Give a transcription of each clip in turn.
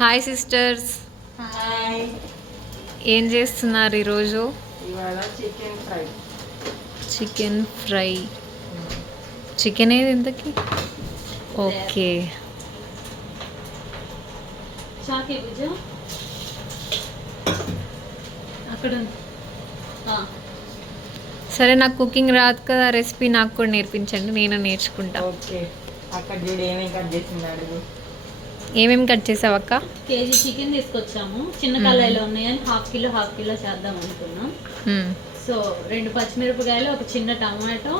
Hi sisters, hi. ఏం చేస్తున్నారు ఈరోజు? ఇవాళ chicken fry. Chicken fry. Chicken ఏది ఇంతకి? ఓకే. అక్కడ సరే, నాకు కుకింగ్ రాదు కదా, రెసిపీ నాకు కూడా నేర్పించండి, నేను నేర్చుకుంటా. ఓకే. అక్కడ చూడు ఏమేమి కట్ చేసింది అడుగు. ఏమేమి కట్ చేసావు అక్క? కేజీ చికెన్ తీసుకొచ్చాము. చిన్న కళాయిలో ఉన్నాయని హాఫ్ కిలో చేద్దాం అనుకున్నాం. సో 2 పచ్చిమిరపకాయలు, ఒక చిన్న టమాటో,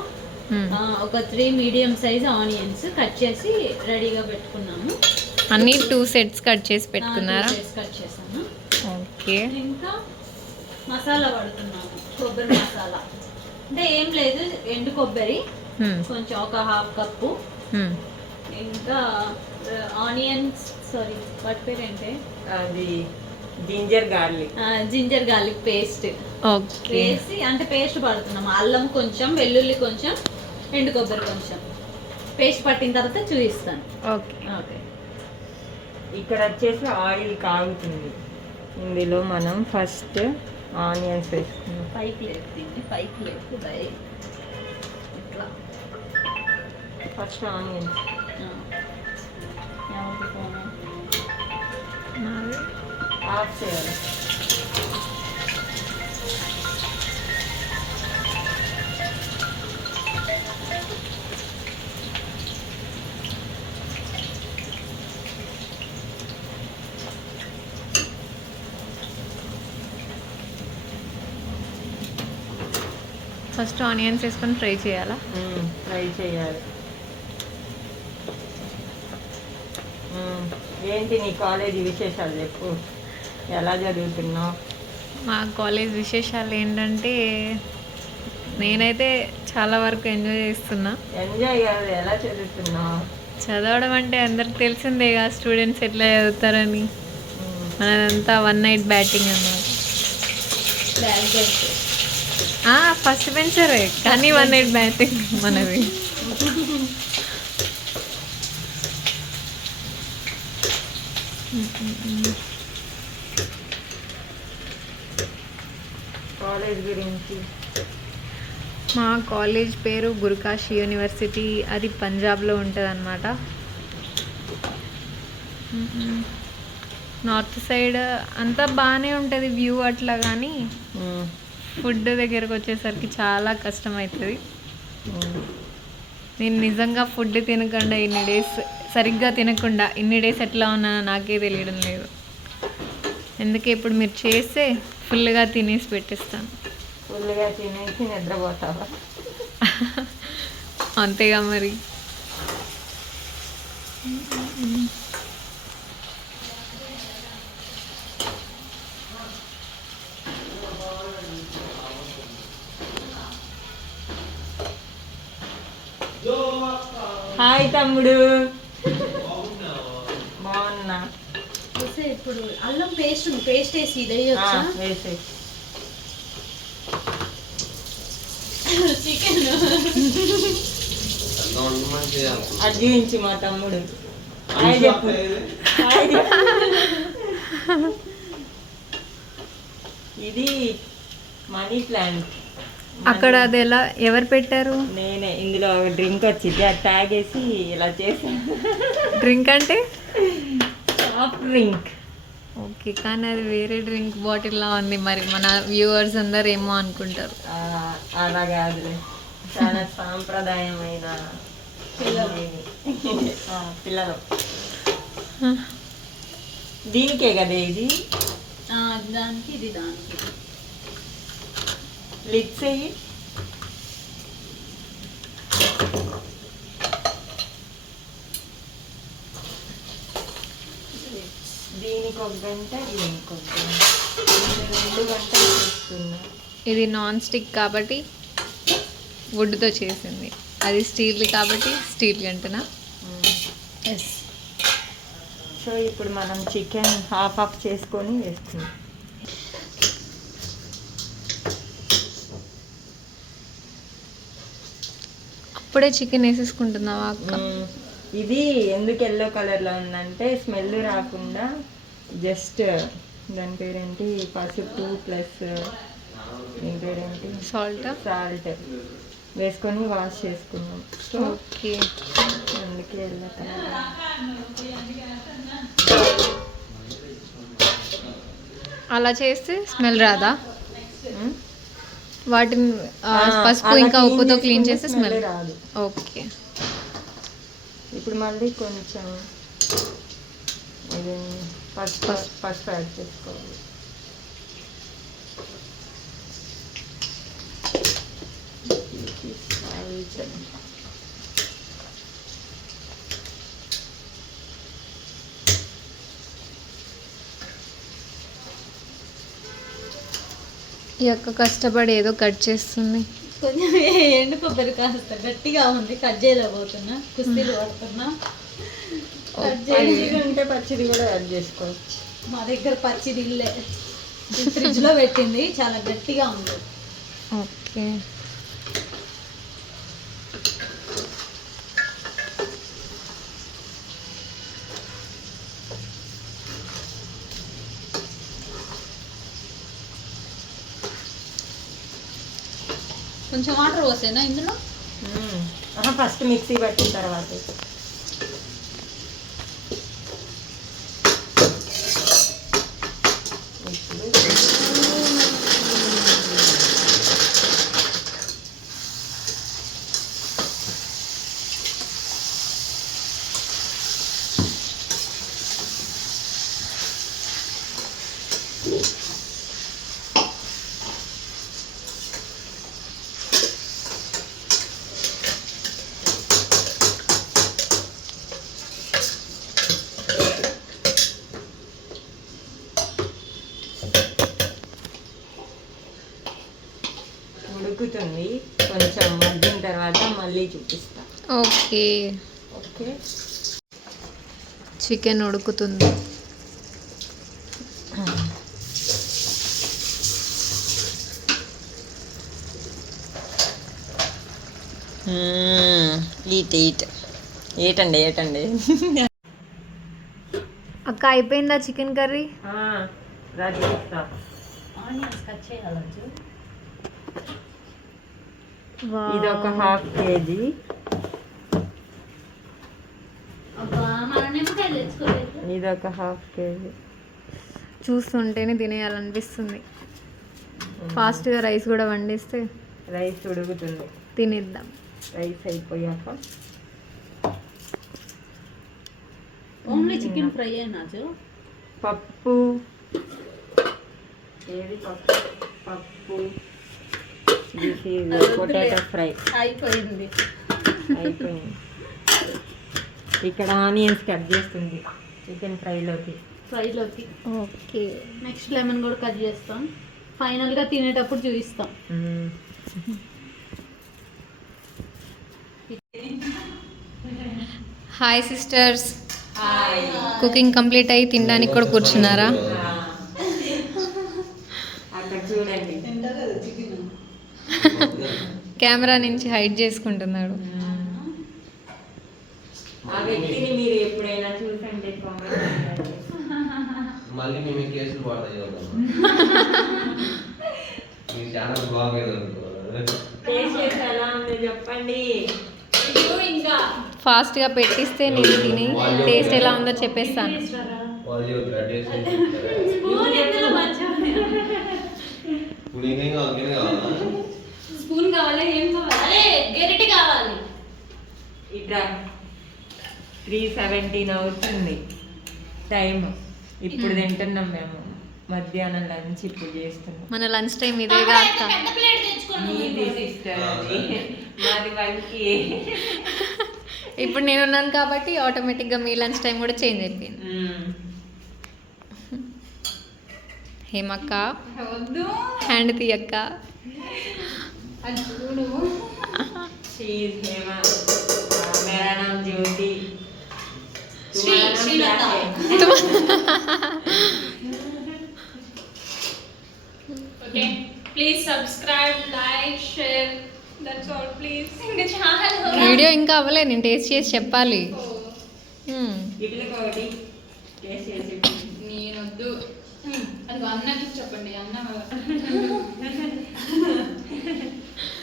ఒక 3 మీడియం సైజ్ ఆనియన్స్ కట్ చేసి రెడీగా పెట్టుకున్నాము. అన్ని 2 సెట్స్ కట్ చేసి పెట్టుకున్నారా? కట్ చేసాము. ఓకే. ఇంకా మసాలా పడుతున్నాము, కొబ్బరి మసాలా. అంటే ఏం లేదు, ఎండు కొబ్బరి కొంచెం ఒక హాఫ్ కప్పు, ఇంకా ఆనియన్స్, సారీ వాటి పేరు ఏంటి, అది జింజర్ గార్లిక్ పేస్ట్ ఓకే వేసి, అంటే పేస్ట్ పడుతున్నాం. అల్లం కొంచెం, వెల్లుల్లి కొంచెం, ఎండు కొబ్బరి కొంచెం పేస్ట్ పట్టిన తర్వాత చూపిస్తాను. Okay okay. ఇక్కడ వచ్చేసి ఆయిల్ కాగుతుంది. ఇందులో మనం ఫస్ట్ ఆనియన్స్ వేసుకున్నాం. పైకి లేదు, దీన్ని పైకి లేదు, ఇట్లా ఫస్ట్ ఆనియన్స్ ఆఫ్ చేయాలి. ఫస్ట్ ఆనియన్స్ వేసుకొని ఫ్రై చేయాలా? ఫ్రై చేయాలి. ఏంటి నీ కాలేజీ విశేషాలు చెప్పు, ఎలా జరుగుతున్నావు? మా కాలేజ్ విశేషాలు ఏంటంటే, నేనైతే చాలా వరకు ఎంజాయ్ చేస్తున్నా. ఎంజాయ్ కాదు, ఎలా చదువుతున్నావు? చదవడం అంటే అందరికి తెలిసిందేగా, స్టూడెంట్స్ ఎట్లా చదువుతారని. మనదంతా 1 నైట్ బ్యాటింగ్ అన్నమాట. ఫస్ట్ బెంచరే కానీ 1 నైట్ బ్యాటింగ్ మనది. కాలేజ్ గురించి, మా కాలేజ్ పేరు గురుకాశీ యూనివర్సిటీ. అది పంజాబ్లో ఉంటుంది అన్నమాట. నార్త్ సైడ్ అంతా బాగానే ఉంటుంది వ్యూ అట్లా, కానీ ఫుడ్ దగ్గరకు వచ్చేసరికి చాలా కష్టం అవుతుంది. నేను నిజంగా ఫుడ్ తినకుండా ఇన్ని డేస్, సరిగ్గా తినకుండా ఇన్ని డేస్ ఎట్లా ఉన్నానో నాకే తెలియడం లేదు. ఎందుకే ఇప్పుడు మీరు చేస్తే ఫుల్గా తినేసి పెట్టేస్తాను. ఫుల్గా తినేసి నిద్రపోతావా? అంతేగా మరి. హాయ్ తమ్ముడు. బాగున్నా. ఇప్పుడు అల్లం పేస్ట్ వేసి ఇది వేసే చికెన్ అడ్డించి మా తమ్ముడు. హాయ్ చెప్పు. హాయ్ చెప్పు. ఇది మనీ ప్లాంట్. అక్కడ అది ఎలా, ఎవరు పెట్టారు? నేనే. ఇందులో ఒక డ్రింక్ వచ్చింది, అది తాగేసి ఇలా చేశాను. డ్రింక్ అంటే సాఫ్ట్ డ్రింక్. ఓకే, కానీ అది వేరే డ్రింక్ బాటిల్లా ఉంది. మరి మన వ్యూవర్స్ అందరు ఏమో అనుకుంటారు. అలా కాదులే, చాలా సాంప్రదాయమైన పిల్లలు. దీనికే కదా ఇది, దానికి ఇది దానికి. లిడ్స్ అయ్యి దీనికి 1 గంట, దీనికి 1 గంట, 2 గంటలు చేస్తున్నా. ఇది నాన్ స్టిక్ కాబట్టి వుడ్తో చేసింది, అది స్టీల్ కాబట్టి స్టీల్ గంటనా? ఎస్. సో ఇప్పుడు మనం చికెన్ హాఫ్ చేసుకొని వేస్తున్నాం. అప్పుడే చికెన్ వేసేసుకుంటున్నావా అక్క? ఇది ఎందుకు ఎల్లో కలర్లో ఉందంటే స్మెల్ రాకుండా జస్ట్ దాని పేరేంటి పసుపు ప్లస్ దీని పేరేంటి సాల్ట్. సాల్ట్ వేసుకొని వాష్ చేసుకున్నాం. So okay. అందుకే వెళ్ళక అలా చేస్తే స్మెల్ రాదా? వాటిని పసుపు ఇంకా ఉప్పుతో క్లీన్ చేస్తే స్మెల్ రాదు. ఓకే. ఇప్పుడు మళ్ళీ కొంచెం ఇది పసుపు యాడ్ చేసుకోవాలి. ఈ యొక్క కష్టపడి ఏదో కట్ చేస్తుంది. కొంచెం ఎండు కొబ్బరి కాస్త గట్టిగా ఉంది, కట్ చేయలేకపోతున్నా, కుస్తీలు పడుతున్నా. పచ్చిది ఉంటే పచ్చిది కూడా యాడ్ చేసుకోవచ్చు. మా దగ్గర పచ్చిది ఇల్లే, ఫ్రిడ్జ్ లో పెట్టింది, చాలా గట్టిగా ఉంది. ఓకే. కొంచెం వాటర్ పోసేనా ఇందులో? ఫస్ట్ మిక్సీ పట్టిన తర్వాత ఉడుకుతుంది. కొంచెం మగ్గిన తర్వాత మళ్ళీ చూపిస్తా. ఓకే. ఓకే. చికెన్ ఉడుకుతుంది. ఏటండి అక్క అయిపోయిందా చికెన్ కర్రీ? ఆనియన్స్ కట్ చేయాలి. ఇది ఒక 1/2 kg. ఇది ఒక 1/2 kg. చూస్తుంటేనే తినేయాలనిపిస్తుంది. ఫాస్ట్గా రైస్ కూడా వండిస్తే రైస్ ఉడుకుతుంది, తినేద్దాం. రైస్ అయిపోయాక ఓన్లీ చికెన్ ఫ్రై అయినా పప్పు ఏది పప్పు పొటాటో ఫ్రై అయిపోయింది. ఇక్కడ ఆనియన్స్ కట్ చేస్తుంది చికెన్ ఫ్రైలోకి. ఓకే. నెక్స్ట్ లెమన్ కూడా కట్ చేస్తాం. ఫైనల్గా తినేటప్పుడు చూపిస్తాం. Hi sisters. కుకింగ్ కంప్లీట్ అయ్యి తినడానికి కూడా కూర్చున్నారా? అక్కడ చూడండి, కెమెరా నుంచి హైడ్ చేసుకుంటున్నాడు. ఆ వ్యక్తిని మీరు ఎప్పుడైనా చూసండి. మళ్ళీ మేము కేసులు పడతాయి. మీ ఛానల్ బాగోదు టేస్ట్ ఎలా ఉందో చెప్పండి. ఇంకా ఫాస్ట్గా పెట్టిస్తే నేను తిని టేస్ట్ ఎలా ఉందో చెప్పేస్తాను. స్పూన్ కావాలి, ఏం కావాలి? గెరిటి కావాలి. ఇట్లా 3:17 అవుతుంది టైం. ఇప్పుడు తింటున్నాం మేము, మధ్యాహ్నం లంచ్ ఇప్పుడు చేస్తున్నాం. మన లంచ్ టైం ఇదేగా అక్క. మీది సిస్టర్ అది, మాది 1కి. ఇప్పుడు నేనున్నాను కాబట్టి ఆటోమేటిక్గా మీ లంచ్ టైం కూడా చేంజ్ అయిపోయింది. హేమక్క హ్యాండ్ తీయక్క. मेरा नाम ज्योति. Okay, please subscribe, like, share. That's all, please. ఇంకా చాలా వీడియో ఇంకా అవ్వలే, నేను టేస్ట్ చేసి చెప్పాలి. ఇడ్లీకి ఒకటి టేస్ట్ చేసి నేనొద్దు. అది అన్నకి చెప్పండి. అన్న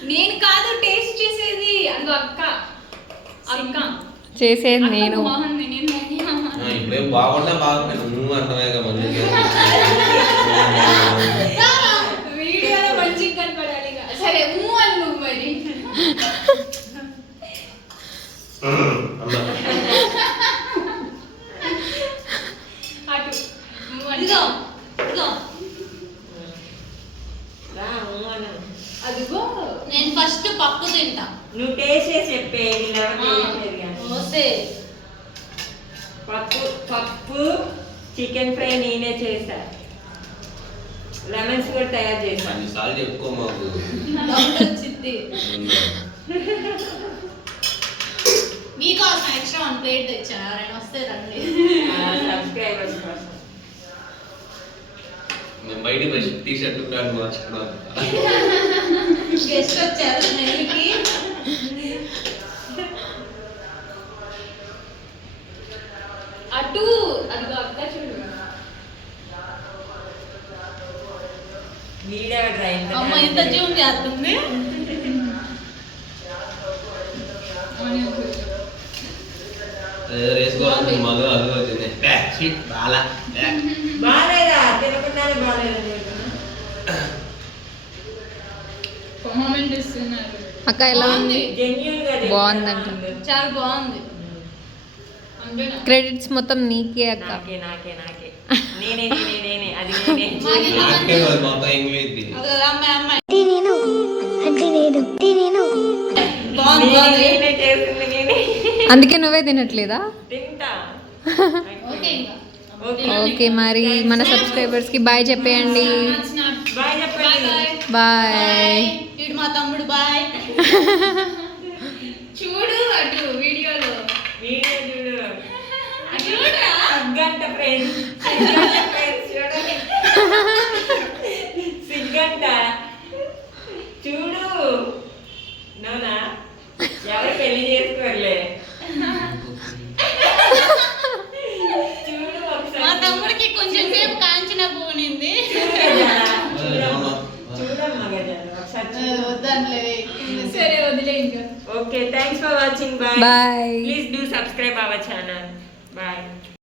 నేను కాదు టేస్ట్ చేసేది, అది అక్క. అక్క చేసేది నేను. ఇప్పుడేం బాగున్నా బాగున్నాయి నువ్వు అంటవేగా మళ్ళీ వీడియోలో మంచిగా కనపడాలి. సరే అని నువ్వు మరి అటు ఇదిగో ఇదిగో అదిగో. నేను ఫస్ట్ పప్పు తింటా. నువ్వు టేస్ట్ చేసి చెప్పే వస్తే పప్పు చికెన్ ఫ్రై నేనే చేశా, లెమన్స్ కూడా తయారు చేశా. అన్నిసార్లు చెప్పుకో మాకు వచ్చింది మీకోసం ఎక్స్ట్రా 1 ప్లేట్ తెచ్చా. ఎవరైనా వస్తే రండి. సబ్స్క్రైబర్స్ కోసం. మేము బయట టీ షర్ట్ ప్యాంట్ మార్చుకున్నాం. గెస్ట్ వచ్చారు స్మెల్కి. అటు అదిగో అక్క చూడు. వీడియో అమ్మ ఎంత జూమ్ చేస్తుంది. వేసుకోవాలి మళ్ళీ అది వచ్చింది బాగాలేదా? తినకుండానే బాగాలేదా? కామెంట్ ఇస్తున్నారు. అక్క ఎలా ఉంది? జెన్యూన్ గా బాగుందంట. చాలా బాగుంది. క్రెడిట్స్ మొత్తం నీకే అక్క. నాకే నేనే అది నేనే. మొత్తం ఇంగ్లీష్ నేనే చేసింది నేనే. అందుకే నువ్వే తినట్లేదా? తింటా. ఓకే మరి మన సబ్స్క్రైబర్స్ కి బాయ్ చెప్పేయండి. బాయ్ చెప్పండి. బాయ్. ఇటు మా తమ్ముడు బాయ్. చూడు అటు వీడియోలో. వీడియో చూడు. చూడరా సిగ్గంట ఫ్రెండ్స్. చూడండి. సిగ్గంట చూడు. నోనా ఎవరు పెళ్లి చేసుకోలే. చూడు మా ఒకసారి. తమ్ముడికి కొంచెం సేపు కాంచిన పోనింది. చూడమ్మా గజాలు ఒకసారి చూడు. వద్దంలే. సరే వదిలే ఇంకా. Okay, thanks for watching. Bye. Bye. Please do subscribe our channel.